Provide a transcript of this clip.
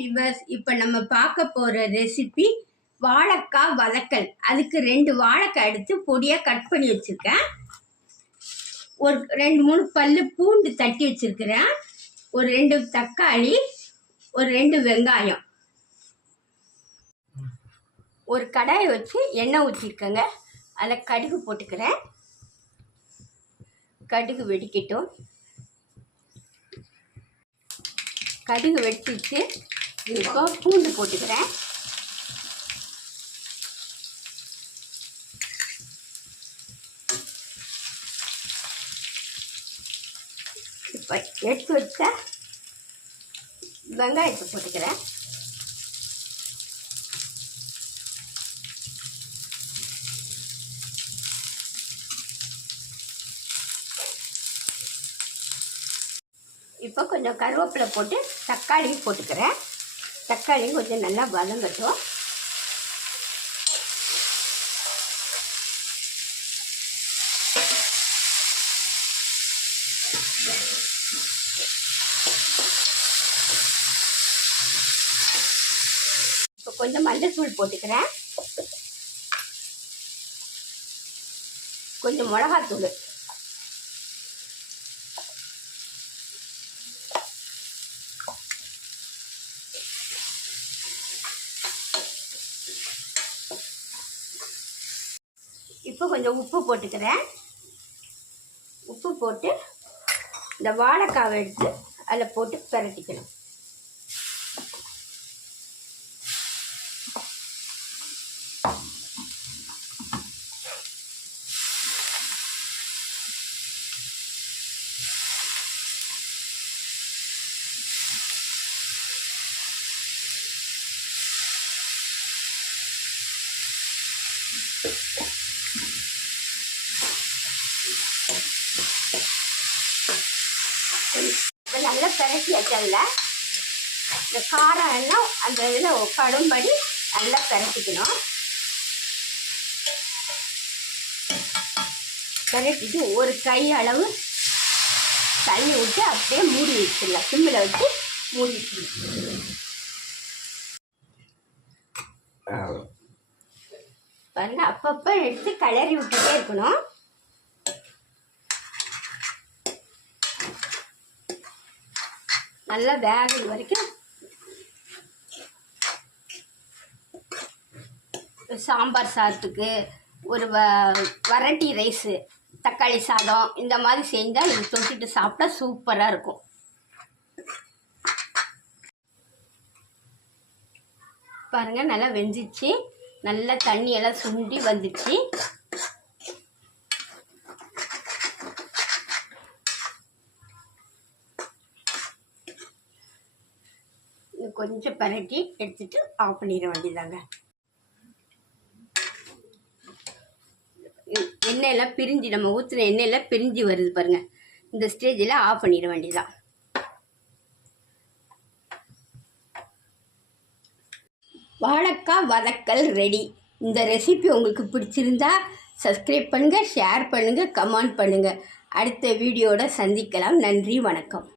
Viewers, இப்போ நம்ம பார்க்க போகிற ரெசிபி வாழைக்காய் வதக்கல். அதுக்கு 2 வாழைக்காய் எடுத்து பொடியாக கட் பண்ணி வச்சுருக்கேன். ஒரு 2-3 பல்லு பூண்டு தட்டி வச்சுருக்கிறேன். ஒரு 2 தக்காளி, ஒரு 2 வெங்காயம். ஒரு கடாயை வச்சு எண்ணெய் ஊற்றிருக்கேங்க. அதில் கடுகு போட்டுக்கிறேன். கடுகு வெடிக்கட்டும். கடுகு வெடிச்சிச்சு. இப்போ பூண்டு போட்டுக்கிறேன். இப்போ எடுத்து வச்ச வெங்காயத்தை போட்டுக்கிறேன். இப்போ கொஞ்சம் கருவேப்பிலை போட்டு தக்காளியும் போட்டுக்கிறேன். தக்காளியும் கொஞ்சம் நல்லா வதங்கட்டும். இப்போ கொஞ்சம் மஞ்சள்தூள் போட்டுக்கிறேன். கொஞ்சம் மிளகாத்தூள். இப்போ கொஞ்சம் உப்பு போட்டுக்கிறேன். உப்பு போட்டு இந்த வாழைக்காவை எடுத்து அதில் போட்டு பிரட்டிக்கணும். நல்லா பிரட்டி வச்சதில் இந்த காரம் எல்லாம் அந்த இதில் படும்படி நல்லா பிரட்டிக்கணும். பிரட்டிட்டு ஒரு கை அளவு தண்ணி விட்டு அப்படியே மூடி வச்சிடலாம். சிம்மில் வச்சு மூடி வச்சிடலாம். பாருங்க, அப்பப்போ எடுத்து கிளறி விட்டுட்டே இருக்கணும். நல்லா வேக வரைக்கும். சாம்பார் சாதத்துக்கு, ஒரு வரட்டி ரைஸு, தக்காளி சாதம் இந்த மாதிரி செஞ்சால் இது தொட்டுட்டு சாப்பிட்டா சூப்பராக இருக்கும். பாருங்கள், நல்லா வெந்துச்சு. நல்லா தண்ணியெல்லாம் சுண்டி வந்துச்சு. கொஞ்சம் பரட்டி எடுத்துட்டு ஆஃப் பண்ணிட வேண்டியதாங்க. எண்ணெயெல்லாம் பிரிஞ்சு, நம்ம ஊற்றின எண்ணெயெல்லாம் பிரிஞ்சு வருது பாருங்கள். இந்த ஸ்டேஜில் ஆஃப் பண்ணிட வேண்டியதான். வாழைக்காய் வதக்கல் ரெடி. இந்த ரெசிபி உங்களுக்கு பிடிச்சிருந்தா சப்ஸ்கிரைப் பண்ணுங்கள், ஷேர் பண்ணுங்கள், கமெண்ட் பண்ணுங்கள். அடுத்த வீடியோட சந்திக்கலாம். நன்றி, வணக்கம்.